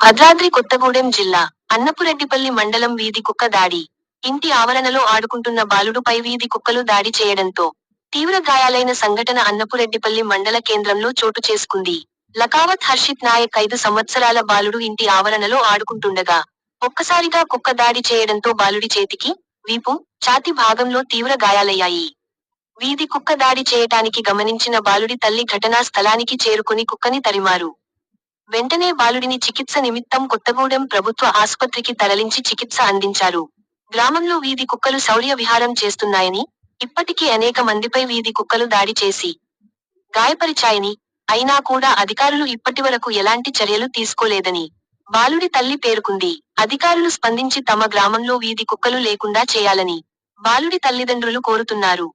భద్రాద్రి కొత్తగూడెం జిల్లా అన్నపురెడ్డిపల్లి మండలం వీధి కుక్క దాడి. ఇంటి ఆవరణలో ఆడుకుంటున్న బాలుడుపై వీధి కుక్కలు దాడి చేయడంతో తీవ్ర గాయాలైన సంఘటన అన్నపురెడ్డిపల్లి మండల కేంద్రంలో చోటు చేసుకుంది. లకావత్ హర్షిత్ నాయక్ ఐదు సంవత్సరాల బాలుడు ఇంటి ఆవరణలో ఆడుకుంటుండగా ఒక్కసారిగా కుక్క దాడి చేయడంతో బాలుడి చేతికి వీపు ఛాతి భాగంలో తీవ్ర గాయాలయ్యాయి. వీధి కుక్క దాడి చేయటానికి గమనించిన బాలుడి తల్లి ఘటనా స్థలానికి చేరుకుని కుక్కని తరిమారు. వెంటనే బాలుడిని చికిత్స నిమిత్తం కొత్తగూడెం ప్రభుత్వ ఆసుపత్రికి తరలించి చికిత్స అందించారు. గ్రామంలో వీధి కుక్కలు శౌర్య విహారం చేస్తున్నాయని ఇప్పటికీ అనేక మందిపై వీధి కుక్కలు దాడి చేసి గాయపరిచాయని అయినా కూడా అధికారులు ఇప్పటివరకు ఎలాంటి చర్యలు తీసుకోలేదని బాలుడి తల్లి పేర్కొంది. అధికారులు స్పందించి తమ గ్రామంలో వీధి కుక్కలు లేకుండా చేయాలని బాలుడి తల్లిదండ్రులు కోరుతున్నారు.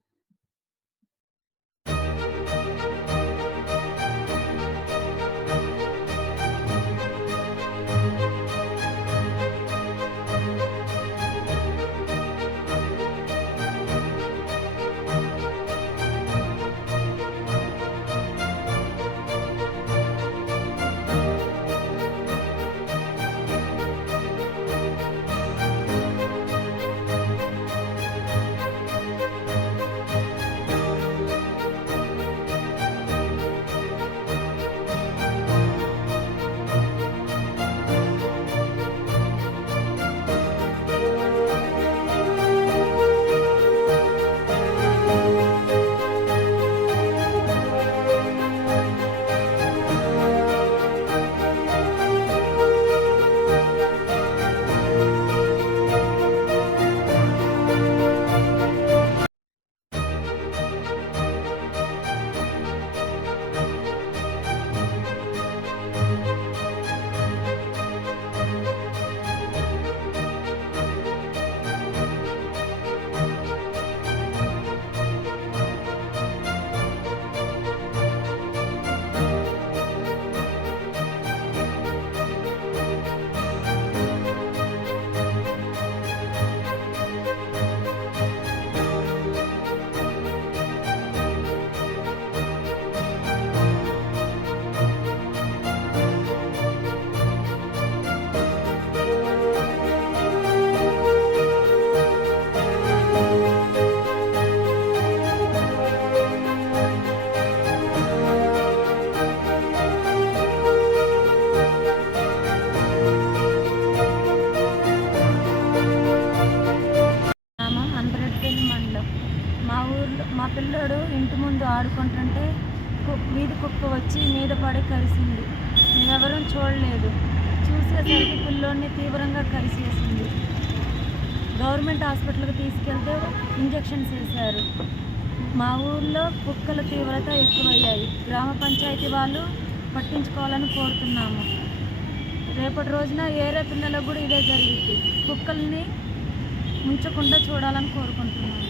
మా ఊర్లో మా పిల్లోడు ఇంటి ముందు ఆడుకుంటుంటే వీధి కుక్క వచ్చి మీద పడి కరిసింది మేమెవరూ చూడలేదు. చూసేసరికి పిల్లోడిని తీవ్రంగా కరిసేసింది గవర్నమెంట్ హాస్పిటల్కి తీసుకెళ్తే ఇంజెక్షన్స్ వేశారు మా ఊర్లో కుక్కల తీవ్రత ఎక్కువయ్యాయి. గ్రామ పంచాయతీ వాళ్ళు పట్టించుకోవాలని కోరుతున్నాము. రేపటి రోజున ఏరే పిల్లలకు కూడా ఇదే జరిగింది కుక్కల్ని ఉంచకుండా చూడాలని కోరుకుంటున్నాను